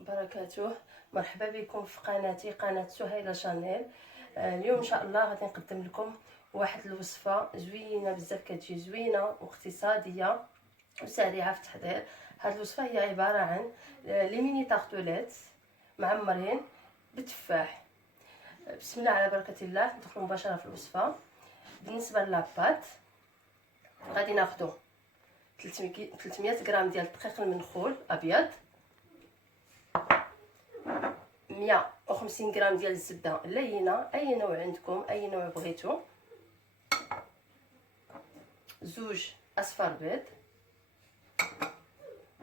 وبركاته. مرحبا بكم في قناتي، قناة سهيلة شانيل. اليوم ان شاء الله غادي نقدم لكم واحد الوصفه زوينه بزاف، كتجي زوينه واقتصاديه وسريعه في التحضير. هاد الوصفه هي عباره عن لي ميني طارطوليت معمرين بالتفاح. بسم الله على بركه الله، ندخلوا مباشره في الوصفه. بالنسبه للاباط غادي ناخذ 300 غرام ديال الدقيق المنخول ابيض، 150 غرام ديال الزبده اللينه، اي نوع عندكم، اي نوع بغيتو، زوج اصفر بيض،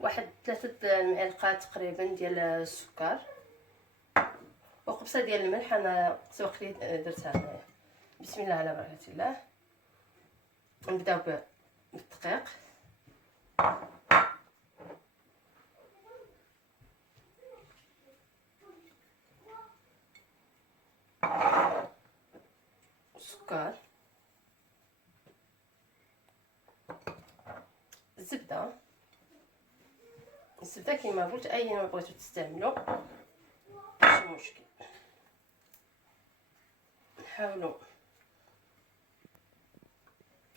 واحد 3 المعالق تقريبا ديال السكر، وقبصه ديال الملح. انا سبق لي درتها هنايا. بسم الله على بركه الله. نبداو بالدقيق. السكر، الزبده كيما قلت اي نوع بغيتو تستعملوا ماشي مشكل. نحاولوا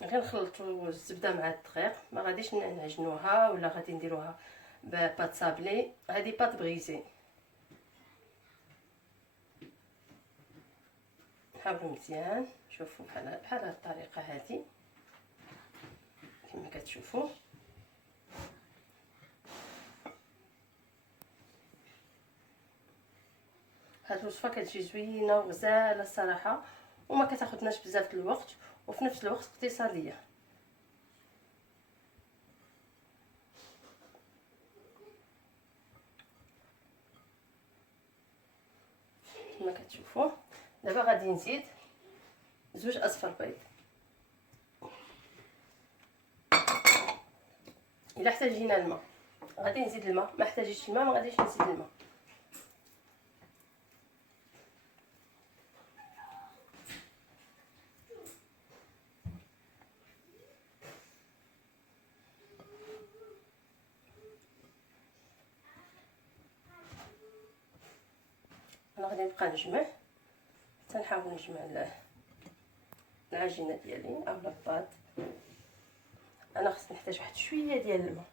غير نخلطوا الزبده مع الدقيق، ما غاديش نعجنوها ولا غادي نديروها بباط صابلي، هذه باط بغيزي. نحاولوا مزيان. شوفوا بحال هاد الطريقه هذه كما كتشوفوا. هاد الوصفه كتجي زوينه وغزاله الصراحه، وما كتاخذناش بزاف الوقت، وفي نفس الوقت اقتصاديه. كما كتشوفوا. دابا غادي نزيد زوج اصفر بيض. الا احتاجينا الماء غادي نزيد الماء، ما احتاجيش الماء ما غاديش نزيد الماء. انا غادي نبقى نجمع حتى نحاول نجمع العجينه ديالي او لاباط. انا خصني نحتاج واحد شويه ديال الماء.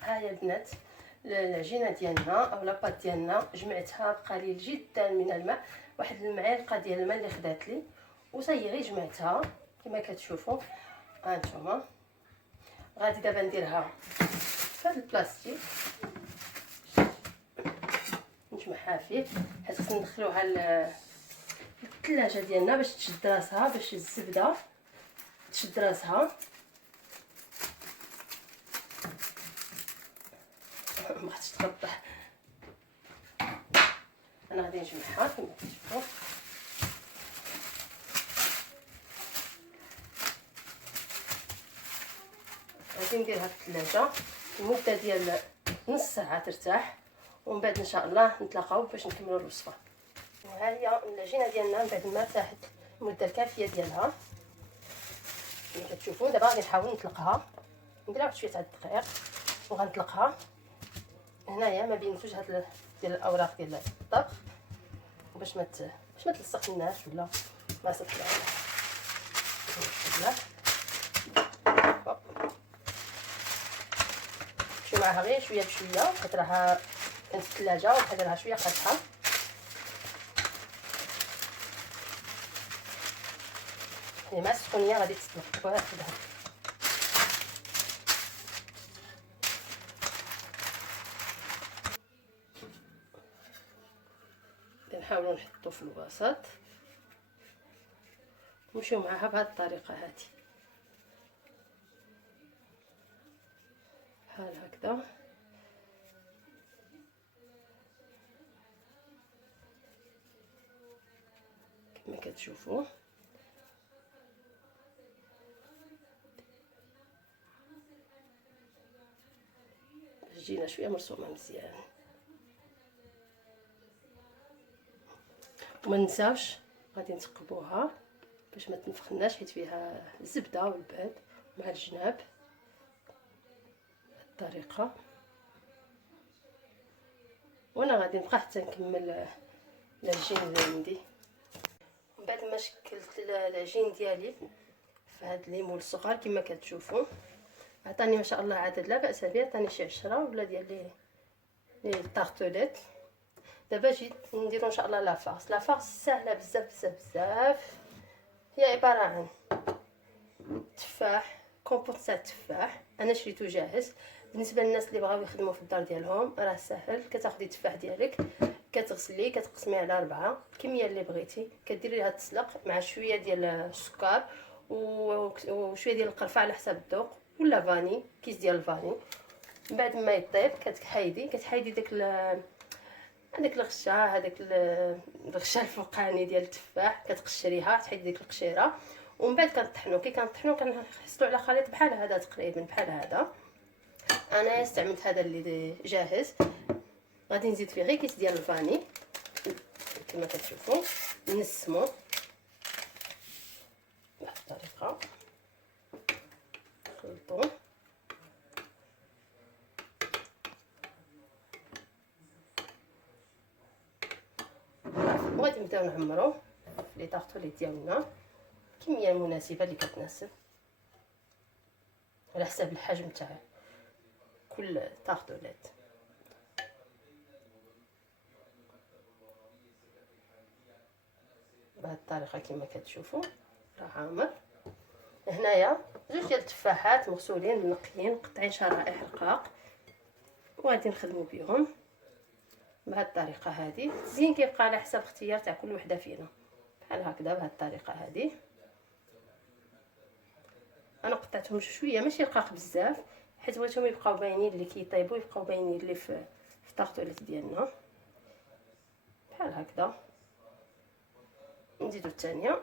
ها هي البنات العجينه ديالنا او لاباط ديالنا، جمعتها بقليل جدا من الماء، واحد المعلقه ديال الماء اللي خدات لي وصاي غير جمعتها كما كتشوفوا. ها نتوما غادي دابا نديرها في هذا البلاستيك، نجمعها فيه حيت خصنا ندخلوها للثلاجه ديالنا باش تشد راسها، باش الزبده تشد راسها. ما خصش تقطع. انا غادي نجمعها كما كتشوفوا. غادي نديرها في الثلاجه لمده ديال نص ساعه ترتاح، ومن بعد ان شاء الله نتلاقاو باش نكملوا الوصفه. وها هي العجينه ديالنا من بعد ما ارتاحت المده الكافيه ديالها كما كتشوفوا. دابا غادي نحاول نطلقها، ندير واحد شويه تاع الدقيق وغنطلقها هنايا ما بين زوج هاد ديال الاوراق ديال الطبخ، باش ما تلصقناش ولا ما سطلعش. نمشيو معاها غير شويه بشويه حيت راها كانت في الثلاجه وبحال راها شويه قاصحه. مع السخونيه غادي تطلق وهكذا. نحاولوا نحطو في الوسط ونمشيو معاها بهذه الطريقه هذه بحال هكذا. كما كتشوفوا جينا شويه مرسومه مزيان. وما ننساوش غادي نثقبوها باش ما تنفخناش، حيت فيها الزبده والبيض مع الجناب بالطريقه. وانا غادي نبقى حتى نكمل العجين اللي عندي. من بعد ما شكلت العجين ديالي في هاد الليمون الصغار كما كتشوفوا، عطاني ما شاء الله عدد لا باس به، عطاني شي 10 ولا ديال لي طارتوليت. دابا جيت نديرو ان شاء الله لافارس سهله بزاف بزاف بزاف. هي عباره عن تفاح، كومبوت تاع التفاح انا شريتو جاهز. بالنسبه للناس اللي بغاو يخدموا في الدار ديالهم راه سهل. كتاخدي التفاح ديالك كتغسليه، كتقسميه على 4 الكميه اللي بغيتي، كديري لها تسلق مع شويه ديال السكر وشويه ديال القرفه على حسب الذوق، ولا فاني، كيس ديال الفاني. من بعد ما يطيب كتحيدي هذاك الغشه، الغشه الفوقاني ديال التفاح كتقشريها، تحيدي ديك القشيره. ومن بعد كنطحنو، كنحصلوا على خليط بحال هذا تقريبا بحال هذا. انا استعملت هذا اللي جاهز. غادي نزيد فيه غير كيس ديال الفاني كما كتشوفوا، نسمو بهذه الطريقه، نخلطو وغادي نبداو نعمرو في لي طارطوليت ديالنا الكميه المناسبه اللي كتناسب على حسب الحجم تاع كل طارطوليت. بهذه الطريقه كما كتشوفوا راه عامر. هنايا جوج ديال التفاحات مغسولين منقيين مقطعين شرائح رقاق، وغادي نخدموا بهم بهذه الطريقه هذه. التزيين كيبقى على حسب اختيار تاع كل وحده فينا، بحال هكذا بهذه الطريقه هذه. انا قطعتهم شويه ماشي رقاق بزاف، حيت بغيتهم يبقاو باينين اللي كيطيبوا، يبقاو باينين اللي في الطارطوليت ديالنا بحال هكذا. نزيدو الثانيه،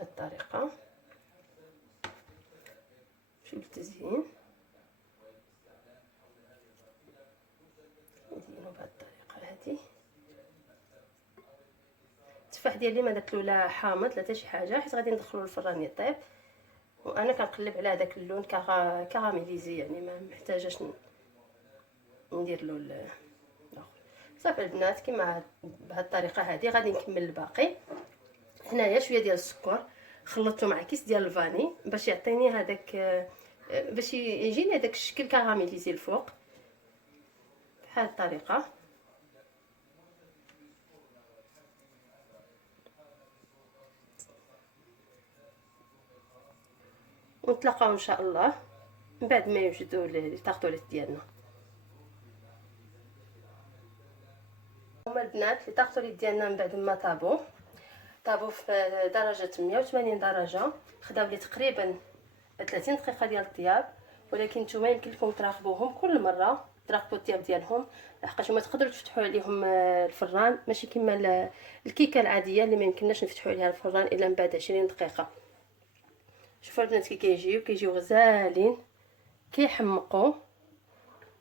الطريقه شوف التزيين نديرو بهذه الطريقه هذه. التفاح ديالي ما درتلو لا حامض لا حتى شي حاجه، حيت غادي ندخلو للفران يطيب. وانا كنقلب على هذاك اللون كاراميليزي، يعني ما محتاجاش ندير له صافي البنات. كما بهذه الطريقه هذه غادي نكمل الباقي. هنايا شويه ديال السكر خلطته مع كيس ديال الفاني باش يعطيني هذاك، باش يجيني هذاك الشكل كاراميليزي الفوق بهذه الطريقه. ونتلاقاو ان شاء الله من بعد ما يوجدوا لي طارطوليت ديالنا. هما البنات لي طارطوليت ديالنا من بعد ما طابوا في درجه 180 درجه، خداو لي تقريبا 30 دقيقه ديال الطياب. ولكن نتوما يمكن لكم تراقبوهم كل مره، تراقبوا الطياب ديالهم، لحقاش ما تقدروا تفتحوا عليهم الفران، ماشي كما الكيكه العاديه اللي ما يمكنناش نفتحوا عليها الفران الا من بعد 20 دقيقه. شوفوا البنات كي كيجيو غزالين كيحمقوا.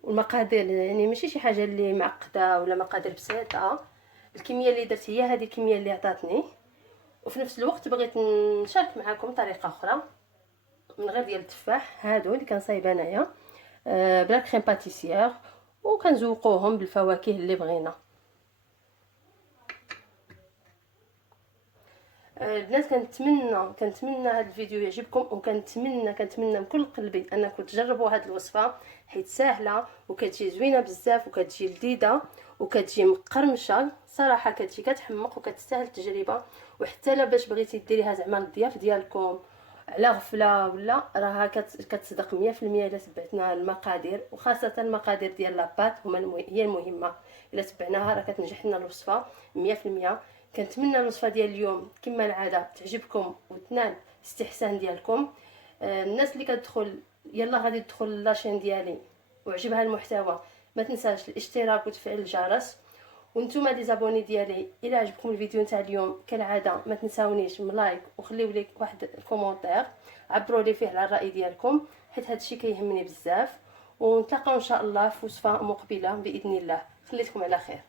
والمقادير يعني ماشي شي حاجه اللي معقده ولا مقادير بسيطه، الكميه اللي درت هي هذه الكميه اللي عطاتني. وفي نفس الوقت بغيت نشارك معكم طريقه اخرى من غير ديال التفاح، هادو اللي كنصايب انايا بلا كريم باتيسيير، وكنزوقوهم بالفواكه اللي بغينا. البنات كنتمنى هذا الفيديو يعجبكم، وكنتمنى من كل قلبي انكم تجربوا هذه الوصفه، حيت سهله وكتجي زوينه بزاف وكتجي لذيذه وكتجي مقرمشه صراحه، كتجي كتحمق وكتستاهل التجربه. وحتى لا باش بغيتي ديريها زعما للضياف ديالكم على غفله ولا، راها كتصدق 100% الا تبعتنا المقادير، وخاصه المقادير ديال لاباط هي المهمه. الا تبعناها راه كتنجح لنا الوصفه 100%. كنتمنى الوصفه ديال اليوم كما العاده تعجبكم وتنال الاستحسان ديالكم. الناس اللي كتدخل يلا غادي تدخل لاشين ديالي وعجبها المحتوى، ما تنساش الاشتراك وتفعيل الجرس. وانتم لي زابوني ديالي الى عجبكم الفيديو نتاع اليوم كالعاده ما تنساونيش من لايك وخليو لي واحد الكومونتير، عبروا لي فيه على الراي ديالكم، حيت هادشي كيهمني بزاف. ونتلاقاو ان شاء الله في وصفه مقبله باذن الله. خليتكم على خير.